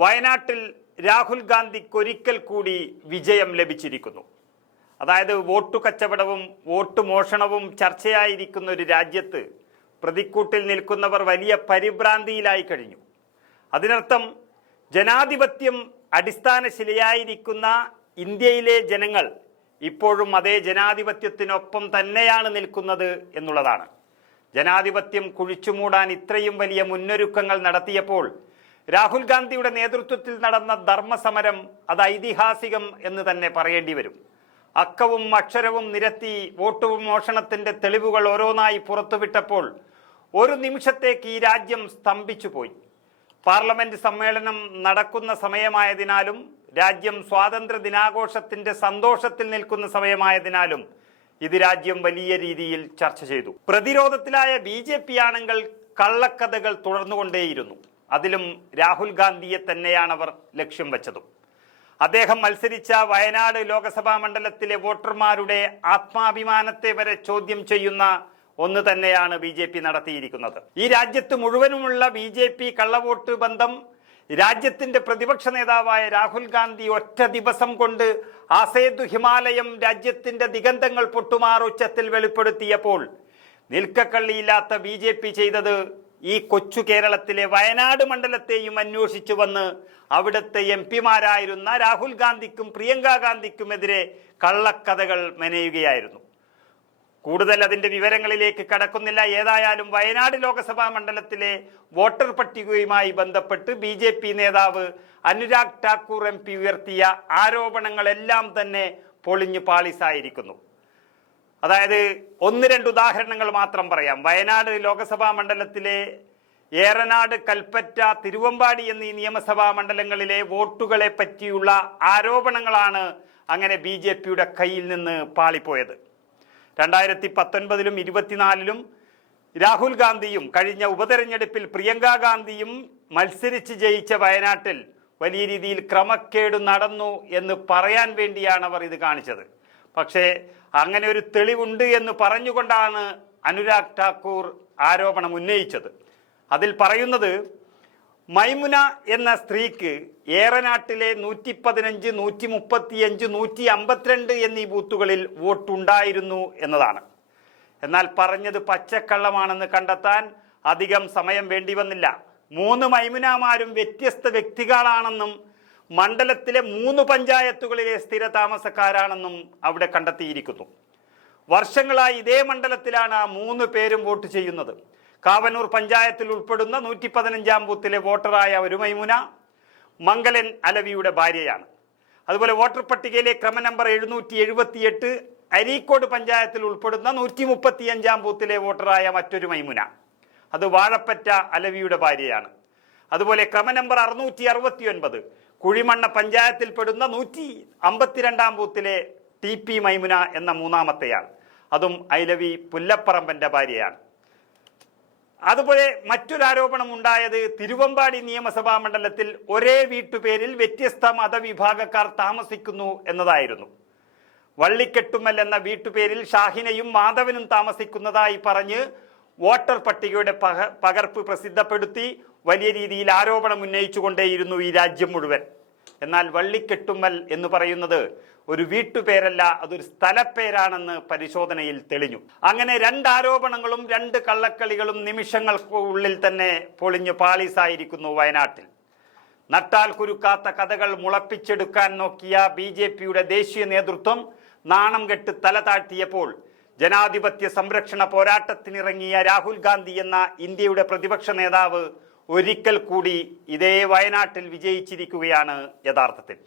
വയനാട്ടിൽ രാഹുൽ ഗാന്ധിക്കൊരിക്കൽ കൂടി വിജയം ലഭിച്ചിരിക്കുന്നു. അതായത് വോട്ടു കച്ചവടവും വോട്ട് മോഷണവും ചർച്ചയായിരിക്കുന്ന ഒരു രാജ്യത്ത് പ്രതിക്കൂട്ടിൽ നിൽക്കുന്നവർ വലിയ പരിഭ്രാന്തിയിലായി കഴിഞ്ഞു. അതിനർത്ഥം ജനാധിപത്യം അടിസ്ഥാനശിലയായിരിക്കുന്ന ഇന്ത്യയിലെ ജനങ്ങൾ ഇപ്പോഴും അതേ ജനാധിപത്യത്തിനൊപ്പം തന്നെയാണ് നിൽക്കുന്നത് എന്നുള്ളതാണ്. ജനാധിപത്യം കുഴിച്ചുമൂടാൻ ഇത്രയും വലിയ മുന്നൊരുക്കങ്ങൾ നടത്തിയപ്പോൾ രാഹുൽ ഗാന്ധിയുടെ നേതൃത്വത്തിൽ നടന്ന ധർമ്മസമരം അത് ഐതിഹാസികം എന്ന് തന്നെ പറയേണ്ടി വരും. അക്കവും അക്ഷരവും നിരത്തി വോട്ട് മോഷണത്തിന്റെ തെളിവുകൾ ഓരോന്നായി പുറത്തുവിട്ടപ്പോൾ ഒരു നിമിഷത്തേക്ക് ഈ രാജ്യം സ്തംഭിച്ചുപോയി. പാർലമെന്റ് സമ്മേളനം നടക്കുന്ന സമയമായതിനാലും രാജ്യം സ്വാതന്ത്ര്യ ദിനാഘോഷത്തിന്റെ സന്തോഷത്തിൽ നിൽക്കുന്ന സമയമായതിനാലും ഇത് രാജ്യം വലിയ രീതിയിൽ ചർച്ച ചെയ്തു. പ്രതിരോധത്തിലായ BJP ആണെങ്കിൽ കള്ളക്കഥകൾ തുടർന്നുകൊണ്ടേയിരുന്നു. അതിലും രാഹുൽ ഗാന്ധിയെ തന്നെയാണ് അവർ ലക്ഷ്യം വെച്ചതും. അദ്ദേഹം മത്സരിച്ച വയനാട് ലോക്സഭാ മണ്ഡലത്തിലെ വോട്ടർമാരുടെ ആത്മാഭിമാനത്തെ വരെ ചോദ്യം ചെയ്യുന്ന ഒന്ന് തന്നെയാണ് BJP നടത്തിയിരിക്കുന്നത്. ഈ രാജ്യത്ത് മുഴുവനുമുള്ള BJP കള്ളവോട്ട് ബന്ധം രാജ്യത്തിന്റെ പ്രതിപക്ഷ നേതാവായ രാഹുൽ ഗാന്ധി ഒറ്റ ദിവസം കൊണ്ട് ആസേതു ഹിമാലയം രാജ്യത്തിന്റെ ദിഗന്ധങ്ങൾ പൊട്ടുമാർ ഉച്ചത്തിൽ വെളിപ്പെടുത്തിയപ്പോൾ നിൽക്കക്കള്ളിയില്ലാത്ത BJP ചെയ്തത് ഈ കൊച്ചു കേരളത്തിലെ വയനാട് മണ്ഡലത്തെയും അന്വേഷിച്ചു വന്ന് അവിടുത്തെ MP-മാരായിരുന്ന രാഹുൽ ഗാന്ധിക്കും പ്രിയങ്ക ഗാന്ധിക്കുമെതിരെ കള്ളക്കഥകൾ മെനയുകയായിരുന്നു. കൂടുതൽ അതിന്റെ വിവരങ്ങളിലേക്ക് കടക്കുന്നില്ല. ഏതായാലും വയനാട് ലോക്സഭാ മണ്ഡലത്തിലെ വോട്ടർ പട്ടികയുമായി ബന്ധപ്പെട്ട് BJP നേതാവ് അനുരാഗ് ഠാക്കൂർ MP ഉയർത്തിയ ആരോപണങ്ങളെല്ലാം തന്നെ പൊളിഞ്ഞു പാളിസായിരിക്കുന്നു. അതായത് ഒന്ന് രണ്ട് ഉദാഹരണങ്ങൾ മാത്രം പറയാം. വയനാട് ലോക്സഭാ മണ്ഡലത്തിലെ ഏറനാട്, കൽപ്പറ്റ, തിരുവമ്പാടി എന്നീ നിയമസഭാ മണ്ഡലങ്ങളിലെ വോട്ടുകളെ പറ്റിയുള്ള ആരോപണങ്ങളാണ് അങ്ങനെ BJPയുടെ കയ്യിൽ നിന്ന് പാളിപ്പോയത്. 2019-ലും 2024-ലും രാഹുൽ ഗാന്ധിയും കഴിഞ്ഞ ഉപതെരഞ്ഞെടുപ്പിൽ പ്രിയങ്ക ഗാന്ധിയും മത്സരിച്ച് ജയിച്ച വയനാട്ടിൽ വലിയ രീതിയിൽ ക്രമക്കേട് നടന്നു എന്ന് പറയാൻ വേണ്ടിയാണ് അവർ ഇത് കാണിച്ചത്. പക്ഷേ അങ്ങനെ ഒരു തെളിവുണ്ട് എന്ന് പറഞ്ഞുകൊണ്ടാണ് അനുരാഗ് ഠാക്കൂർ ആരോപണം ഉന്നയിച്ചത്. അതിൽ പറയുന്നത് മൈമുന എന്ന സ്ത്രീക്ക് ഏറനാട്ടിലെ 115, 135, 152 എന്നീ ബൂത്തുകളിൽ വോട്ടുണ്ടായിരുന്നു എന്നതാണ്. എന്നാൽ പറഞ്ഞത് പച്ചക്കള്ളമാണെന്ന് കണ്ടെത്താൻ അധികം സമയം വേണ്ടി വന്നില്ല. 3 മൈമുനമാരും വ്യത്യസ്ത വ്യക്തികളാണെന്നും മണ്ഡലത്തിലെ 3 പഞ്ചായത്തുകളിലെ സ്ഥിര താമസക്കാരാണെന്നും അവിടെ കണ്ടെത്തിയിരിക്കുന്നു. വർഷങ്ങളായി ഇതേ മണ്ഡലത്തിലാണ് ആ 3 പേരും വോട്ട് ചെയ്യുന്നത്. കാവനൂർ പഞ്ചായത്തിൽ ഉൾപ്പെടുന്ന 115-ാം ബൂത്തിലെ വോട്ടറായ ഒരു മൈമുന മംഗലൻ അലവിയുടെ ഭാര്യയാണ്. അതുപോലെ വോട്ടർ പട്ടികയിലെ ക്രമനമ്പർ 778 അരീക്കോട് പഞ്ചായത്തിൽ ഉൾപ്പെടുന്ന 135-ാം ബൂത്തിലെ വോട്ടറായ മറ്റൊരു മൈമുന, അത് വാഴപ്പറ്റ അലവിയുടെ ഭാര്യയാണ്. അതുപോലെ ക്രമനമ്പർ 669 കുഴിമണ്ണ പഞ്ചായത്തിൽപ്പെടുന്ന 152-ാം ബൂത്തിലെ TP മൈമുന എന്ന മൂന്നാമത്തെയാണ്, അതും ഐലവി പുല്ലപ്പറമ്പന്റെ ഭാര്യയാണ്. അതുപോലെ മറ്റൊരു ആരോപണം ഉണ്ടായത് തിരുവമ്പാടി നിയമസഭാ മണ്ഡലത്തിൽ ഒരേ വീട്ടുപേരിൽ വ്യത്യസ്ത മതവിഭാഗക്കാർ താമസിക്കുന്നു എന്നതായിരുന്നു. വള്ളിക്കെട്ടുമ്മൽ എന്ന വീട്ടുപേരിൽ ഷാഹിനയും മാധവനും താമസിക്കുന്നതായി പറഞ്ഞ് വോട്ടർ പട്ടികയുടെ പകർപ്പ് പ്രസിദ്ധപ്പെടുത്തി വലിയ രീതിയിൽ ആരോപണം ഉന്നയിച്ചുകൊണ്ടേയിരുന്നു ഈ രാജ്യം മുഴുവൻ. എന്നാൽ വള്ളിക്കെട്ടുമ്മൽ എന്ന് പറയുന്നത് ഒരു വീട്ടുപേരല്ല, അതൊരു സ്ഥലപ്പേരാണെന്ന് പരിശോധനയിൽ തെളിഞ്ഞു. അങ്ങനെ 2 ആരോപണങ്ങളും 2 കള്ളക്കളികളും നിമിഷങ്ങൾക്കുള്ളിൽ തന്നെ പൊളിഞ്ഞു പാളീസായിരിക്കുന്നു വയനാട്ടിൽ. നട്ടാൽ കുരുക്കാത്ത കഥകൾ മുളപ്പിച്ചെടുക്കാൻ നോക്കിയ BJPയുടെ ദേശീയ നേതൃത്വം നാണം കെട്ട് തല താഴ്ത്തിയപ്പോൾ ജനാധിപത്യ സംരക്ഷണ പോരാട്ടത്തിനിറങ്ങിയ രാഹുൽ ഗാന്ധി എന്ന ഇന്ത്യയുടെ പ്രതിപക്ഷ നേതാവ് ഒരിക്കൽ കൂടി ഇതേ വയനാട്ടിൽ വിജയിച്ചിരിക്കുകയാണ് യഥാർത്ഥത്തിൽ.